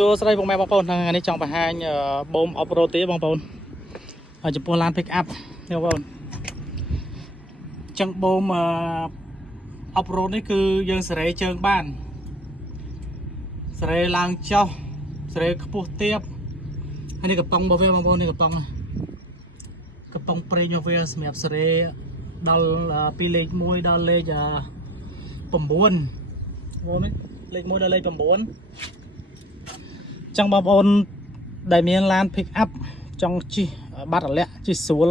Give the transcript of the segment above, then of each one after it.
សួស្តីបងប្អូនថ្ងៃនេះចង់បង្ហាញបូមអបរ៉ូទេបងប្អូនចំពោះឡាន pick up បងប្អូនចឹងបូមអបរ៉ូនេះគឺយើងសេរីជើងបានសេរីឡើងចុះសេរីខ្ពស់ទាបហើយនេះកំប៉ុងរបស់វាបងប្អូននេះកំប៉ុងប្រេងរបស់វាសម្រាប់សេរីដល់ពីលេខ1ដល់លេខ9បងប្អូននេះលេខ1ដល់លេខ9ចឹងបងប្អូនដែលមានឡាន pick up ចង់ជិះបាត់រលាក់ជិះស្រួល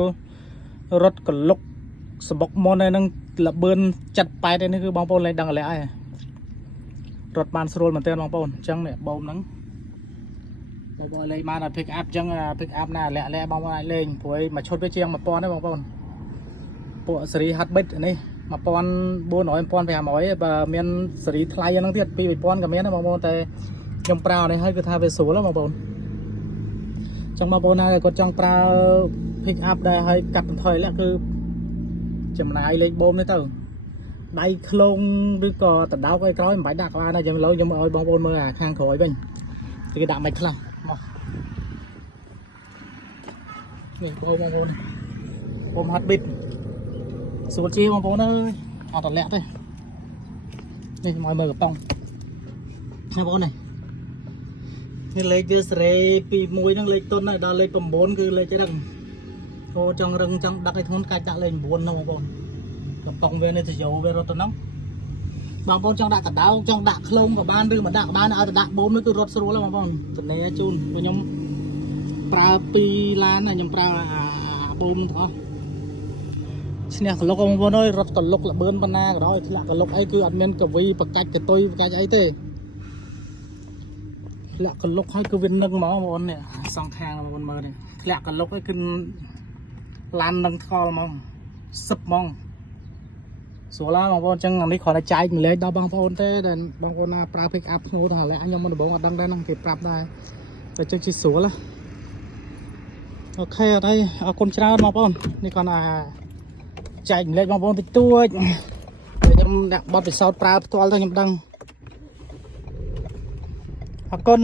រត់កលុកសបុកមុនហ្នឹងលបឿនចិត្តប៉ែតនេះគឺបងប្អូនលែងដឹងរលាក់ហើយរត់បានស្រួលមែនទែនបងប្អូនអញ្ចឹងនេះបូមហ្នឹងបងប្អូនលេងបានដល់ pick up អញ្ចឹង pick up ណារលាក់បងប្អូនអាចលេងព្រោះមួយឈុតវាជាង 1000 ទេបងប្អូនពួកសេរី hotbit នេះ 1400 1500 បើមានសេរីថ្លៃហ្នឹងទៀត 2000 ក៏មានដែរបងប្អូនតែខ្ញុំប្រើនេះហើយគឺថាវាស្រួលបងប្អូនចង់បងប្អូនណាគាត់ចង់ប្រើ pick up ដែរហើយកាត់បន្ថយលក្ខគឺចំណាយលេខបូមនេះទៅដៃឃ្លោងឬក៏តដោកឲ្យក្រោយមិនបាច់ដាក់ក្បាលណាខ្ញុំឥឡូវខ្ញុំឲ្យបងប្អូនមើលអាខាងក្រោយវិញគេដាក់មិនខ្លះមកនេះបងប្អូនបូម hotbit ស្រួលជាបងប្អូនអើយអត់តលាក់ទេនេះខ្ញុំឲ្យមើលកំប៉ុងបងប្អូននេះលេខវាសេរីពី1ហ្នឹងលេខតុនហើយដល់លេខ9គឺលេខហ្នឹងគោចង់រឹងចង់ដឹកឲ្យធ្ងន់កាច់ដាក់លេខ9ហ្នឹងបងប្អូនកំប៉ុងវានេះទៅយកវារត់ទៅហ្នឹងបងប្អូនចង់ដាក់កដោចង់ដាក់ឃ្លោងក៏បានឬមិនដាក់ក៏បានឲ្យទៅដាក់បូមនេះគឺរត់ស្រួលបងប្អូនតំណែជូនខ្ញុំប្រើ2ឡានហើយខ្ញុំប្រើបូមទាំងអស់ឈ្នះកលុកបងប្អូនអើយរត់កលុកលបឿនប៉ុណ្ណាក៏ដោយធ្លាក់កលុកអីគឺអត់មានកវីបកាច់កតុយបកាច់អីទេធ្លាក់កលុកហើយគឺវានឹងហ្មងបងប្អូននេះសងខាងបងប្អូនមើលនេះធ្លាក់កលុកហើយគឺឡាននឹងថ្កល់ហ្មងសឹបហ្មងស្រួលហើយបងប្អូនអញ្ចឹងនេះគ្រាន់តែចែកម្លែកដល់បងប្អូនទេតែបងប្អូនណាប្រើ pick up ធ្ងោទៅហើយខ្ញុំមិនដំបងអត់ដឹងដែរហ្នឹងគេប្រាប់ដែរតែជិះជិះស្រួលអូខេអត់ហើយអរគុណច្រើនបងប្អូននេះគ្រាន់តែចែកម្លែកបងប្អូនតិចតួចខ្ញុំដាក់បទពិសោធន៍ប្រើផ្ទាល់ទៅខ្ញុំដឹងអរគុណ